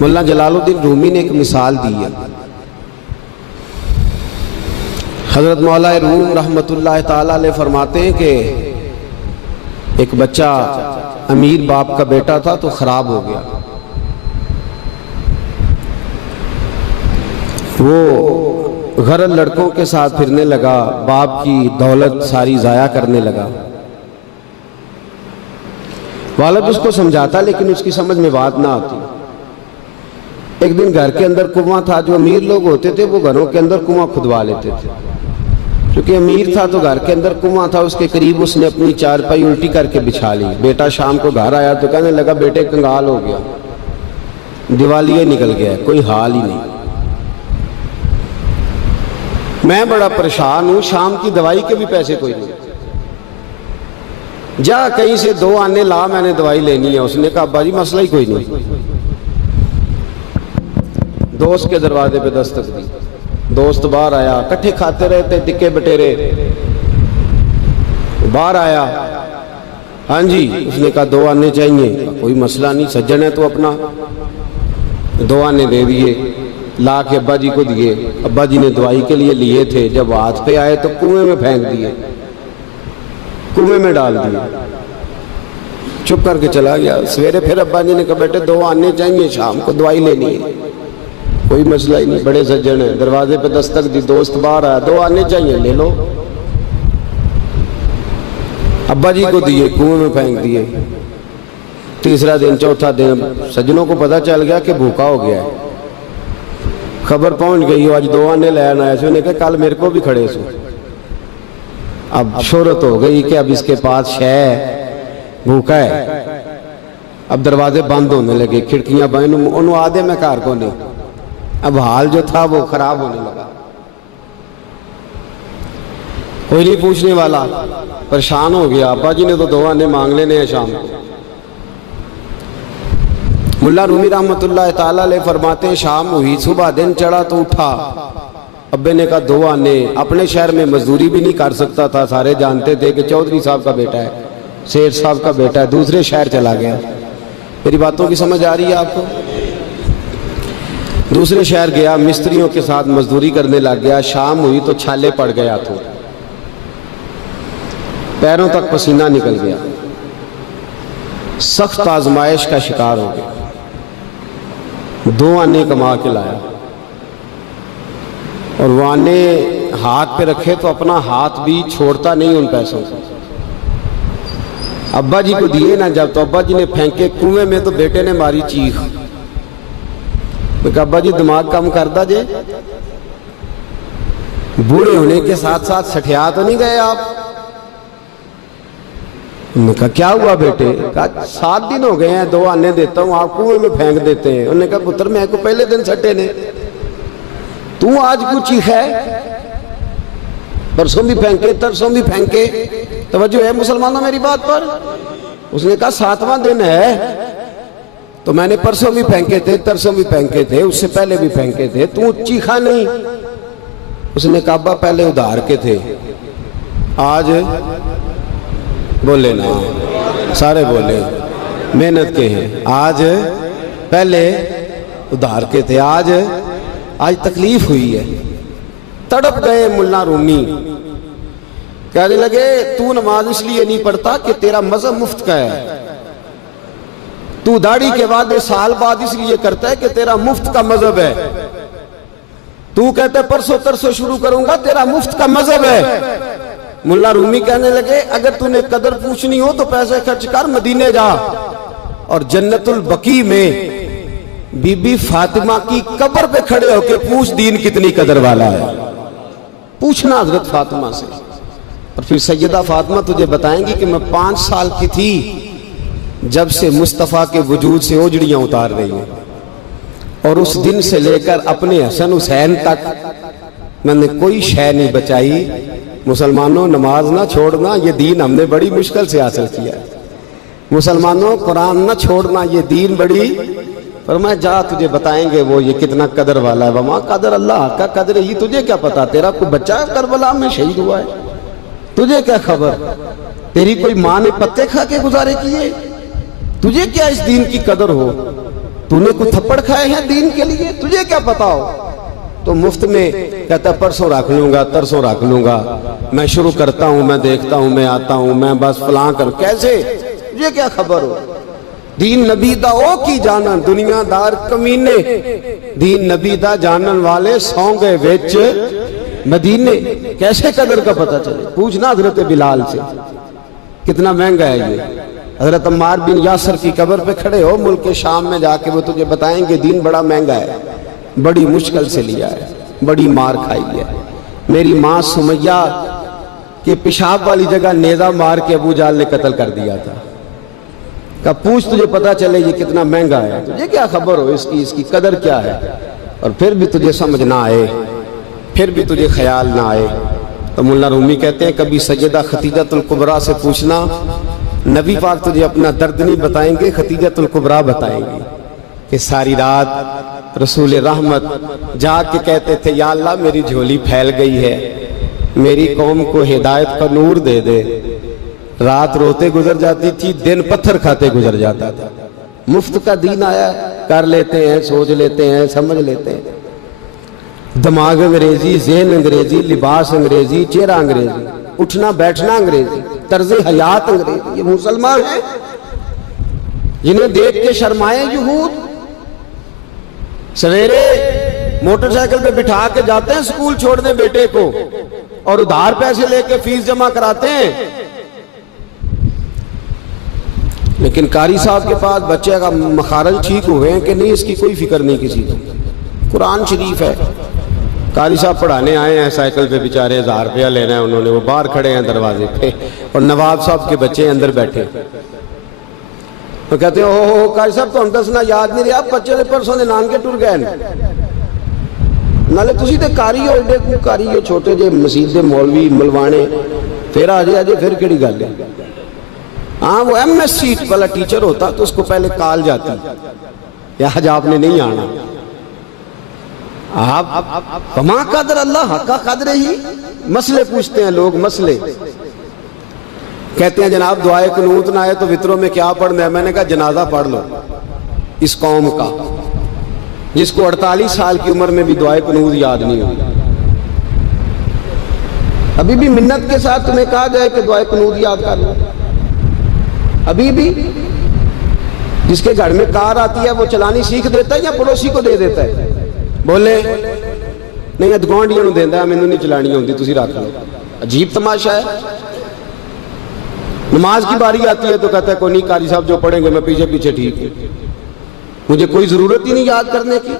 मुल्ला जलालुद्दीन रूमी ने एक मिसाल दी है। हज़रत मौला रूम रहमतुल्लाह ताला अलैह फरमाते हैं कि एक बच्चा अमीर बाप का बेटा था तो ख़राब हो गया। वो गरल लड़कों के साथ फिरने लगा, बाप की दौलत सारी ज़ाया करने लगा। वालिद उसको समझाता लेकिन उसकी समझ में बात ना आती। एक दिन घर के अंदर कुआं था। जो अमीर लोग होते थे वो घरों के अंदर कुआं खुदवा लेते थे। क्योंकि अमीर था तो घर के अंदर कुआं था, उसके करीब उसने अपनी चारपाई उल्टी करके बिछा ली। बेटा शाम को घर आया तो कहने लगा बेटे कंगाल हो गया, दिवालिया निकल गया, कोई हाल ही नहीं, मैं बड़ा परेशान हूं, शाम की दवाई के भी पैसे कोई नहीं, जा कहीं से 2 आने ला, मैंने दवाई लेनी है। उसने कहा अब्बा जी मसला ही कोई नहीं। दोस्त के दरवाजे पे दस्तक दी, दोस्त बाहर आया, इकट्ठे खाते रहते टिक्के बटेरे। बाहर आया, हाँ जी। उसने कहा 2 आने चाहिए। कोई मसला नहीं, सज्जन है तो अपना। 2 आने दे दिए, ला के अब्बा जी को दिए। अब्बा जी ने दवाई के लिए लिए थे, जब हाथ पे आए तो कुएं में फेंक दिए, कुएं में डाल दिए, चुप करके चला गया। सवेरे फिर अब्बा जी ने कहा बेटे 2 आने चाहिए, शाम को दवाई लेनी है। कोई मसला ही नहीं, बड़े सज्जन है। दरवाजे पे दस्तक दी, दोस्त बाहर आया, 2 आने चाहिए, ले लो। अब्बा जी को दिए, कुएं में फेंक दिए। तीसरा दिन, चौथा दिन, सज्जनों को पता चल गया कि भूखा हो गया है। खबर पहुंच गई, आज 2 आने लेना आया। उसने कहा कल मेरे को भी खड़े सो। अब शोहरत हो गई कि अब इसके पास शह भूखा है। अब दरवाजे बंद होने लगे, खिड़कियां बंद, उन्होंने आधे में कार को नहीं। अब हाल जो था वो खराब होने लगा। कोई नहीं पूछने वाला, परेशान हो गया। अब्बा जी ने तो 2 आने मांग लेने हैं शाम को। मुल्ला रूमी रहमतुल्लाह ताला अलैह फरमाते हैं शाम हुई, सुबह दिन चढ़ा तो उठा। अब्बे ने कहा 2 आने। अपने शहर में मजदूरी भी नहीं कर सकता था, सारे जानते थे कि चौधरी साहब का बेटा है, शेर साहब का बेटा है। दूसरे शहर चला गया। मेरी बातों की समझ आ रही है आपको? दूसरे शहर गया, मिस्त्रियों के साथ मजदूरी करने लग गया। शाम हुई तो छाले पड़ गया, तो पैरों तक पसीना निकल गया, सख्त आजमाइश का शिकार हो गया। 2 आने कमा के लाया और वो आने हाथ पे रखे तो अपना हाथ भी छोड़ता नहीं उन पैसों को। अब्बा जी को दिए ना जब, तो अब्बा जी ने फेंके कुएं में, तो बेटे ने मारी चीख। अब्बा जी दिमाग कम कर दा जे, बूढ़े होने के साथ साथ सठिया तो नहीं गए आप? उन्होंने कहा क्या हुआ बेटे? कहा 7 दिन हो गए हैं, 2 आने देता हूं, आप कुएं में फेंक देते हैं। उन्होंने कहा पुत्र मैं को पहले दिन सटे ने, तू आज कुछ चीखा है, परसों भी फेंके, तरसों भी फेंके। तवज्जो है मुसलमानों मेरी बात पर? उसने कहा 7वां दिन है तो मैंने परसों भी फेंके थे, तरसों भी फेंके थे, उससे पहले भी फेंके थे, तू चीखा नहीं। उसने कहा अब्बा पहले उधार के थे, आज बोले ना, सारे बोले मेहनत के हैं। आज पहले उधार के थे, आज तकलीफ हुई है। तड़प गए मुल्ला रूमी, कहने लगे तू नमाज इसलिए नहीं पढ़ता कि तेरा मजहब मुफ्त का है, तू दाढ़ी के वादे साल बाद इसलिए करता है कि तेरा मुफ्त का मजहब है, तू कहता परसों तरसों शुरू करूंगा, तेरा मुफ्त का मजहब है। मुल्ला रूमी कहने लगे अगर तूने कदर पूछनी हो तो पैसे खर्च कर, मदीने जा और जन्नतुल बकी में बीबी फातिमा की कब्र पे खड़े होके पूछ दीन कितनी कदर वाला है। पूछना हजरत फातिमा से। और फिर सैयदा फातिमा तुझे बताएंगी कि मैं 5 साल की थी जब से मुस्तफ़ा के वजूद से ओजड़ियां उतार रही हैं, और उस दिन से लेकर अपने हसन हुसैन तक मैंने कोई शय नहीं बचाई। मुसलमानों नमाज ना छोड़ना, ये दीन हमने बड़ी मुश्किल से हासिल किया है। मुसलमानों कुरान ना छोड़ना, ये दीन बड़ी, पर मैं जा तुझे बताएंगे वो ये कितना कदर वाला है। वमा कदर अल्लाह का कदर ही, तुझे क्या पता, तेरा कोई बच्चा करबला में शहीद हुआ है, तुझे क्या खबर, तेरी कोई माँ ने पत्ते खा के गुजारे किए, तुझे क्या इस दीन की कदर हो। तूने कुछ थप्पड़ खाए हैं दीन के लिए, तुझे क्या पता हो? तो मुफ्त में कहता परसों रख लूंगा, तरसों रख लूंगा, मैं शुरू करता हूं, मैं देखता हूं, मैं आता हूं, मैं बस फलां कर। कैसे? तुझे क्या खबर हो? दीन नबी दा ओ की जानन दुनियादार कमीने, दीन नबी दा जानन वाले सौ गए विच मदीने। कैसे कदर का पता चले? पूछना हजरत बिलाल से, कितना महंगा है ये। हजरत अम्मार बिन यासर की कब्र पे खड़े हो मुल्क के शाम में जाके, वो तुझे बताएंगे दीन बड़ा महंगा है, बड़ी मुश्किल से लिया है, बड़ी मार खाई है। मेरी माँ सुमैया के पेशाब वाली जगह नेजा मार के अबू जाल ने कत्ल कर दिया था। का पूछ तुझे पता चले ये कितना महंगा है, तुझे क्या खबर हो इसकी कदर क्या है? और फिर भी तुझे समझ ना आए, फिर भी तुझे ख्याल ना आए। तो मुल्ला रूमी कहते हैं कभी सैयदा खतीजतुल कुबरा से पूछना, नबी पाक तुझे अपना दर्द नहीं बताएंगे, खतीजतुल कुबरा बताएंगे कि सारी रात रसूल रहमत जाग के कहते थे, या अल्लाह मेरी झोली फैल गई है, मेरी कौम को हिदायत का नूर दे दे। रात रोते गुजर जाती थी, दिन पत्थर खाते गुजर जाता था। मुफ्त का दीन आया, कर लेते हैं, सोच लेते हैं, समझ लेते हैं। दिमाग अंग्रेजी, ज़हन अंग्रेजी, लिबास अंग्रेजी, चेहरा अंग्रेजी, उठना बैठना अंग्रेजी, तर्ज हयात अंग्रेजी। ये मुसलमान हैं जिन्हें देख के शर्माए यहूद। सवेरे मोटरसाइकिल पे बिठा के जाते हैं स्कूल छोड़ने बेटे को, और उधार पैसे लेके फीस जमा कराते हैं। लेकिन कारी साहब के पास बच्चे का मखारज ठीक हुए हैं कि नहीं, इसकी कोई फिक्र नहीं किसी को। कुरान शरीफ है, कारी साहब पढ़ाने आए हैं साइकिल पे, बेचारे 1000 रुपया लेना है उन्होंने, वो बाहर खड़े हैं दरवाजे पे, और नवाब साहब के बच्चे अंदर बैठे। तो कहते हैं ओहो कारी साहब तो हम दसना याद नहीं रहा, बच्चे ने परसों ने नान के टुर गए नाले तुसी ते कारी हो, एडे को कारी हो, छोटे जे मसीत दे मौलवी मलवाने, फिर आ जाए फिर केड़ी गल है। हाँ वो MS सीट वाला टीचर होता तो उसको पहले कॉल जाती, आज आपने नहीं आना। आप कमा कदर अल्लाह हका कदर ही। मसले पूछते हैं लोग, मसले कहते हैं जनाब दुआए कुनूत ना आए तो वित्रों में क्या पढ़ना है? मैंने कहा जनाजा पढ़ लो इस कौम का, जिसको 48 साल की उम्र में भी दुआए कुनूत याद नहीं हुई। अभी भी मिन्नत के साथ तुम्हें कहा जाए कि दुआए कुनूत याद कर लो, अभी भी जिसके घर में कार आती है वो चलानी सीख देता है या पड़ोसी को दे देता है? बोले नहीं गुआंढियों देता, मैनू नहीं चलानी होती, तुसी रख लो। अजीब तमाशा है। नमाज की बारी आती है तो कहता है कोई नहीं कारी साहब जो पढ़ेंगे मैं पीछे पीछे ठीक हूं, मुझे कोई जरूरत ही नहीं याद करने की।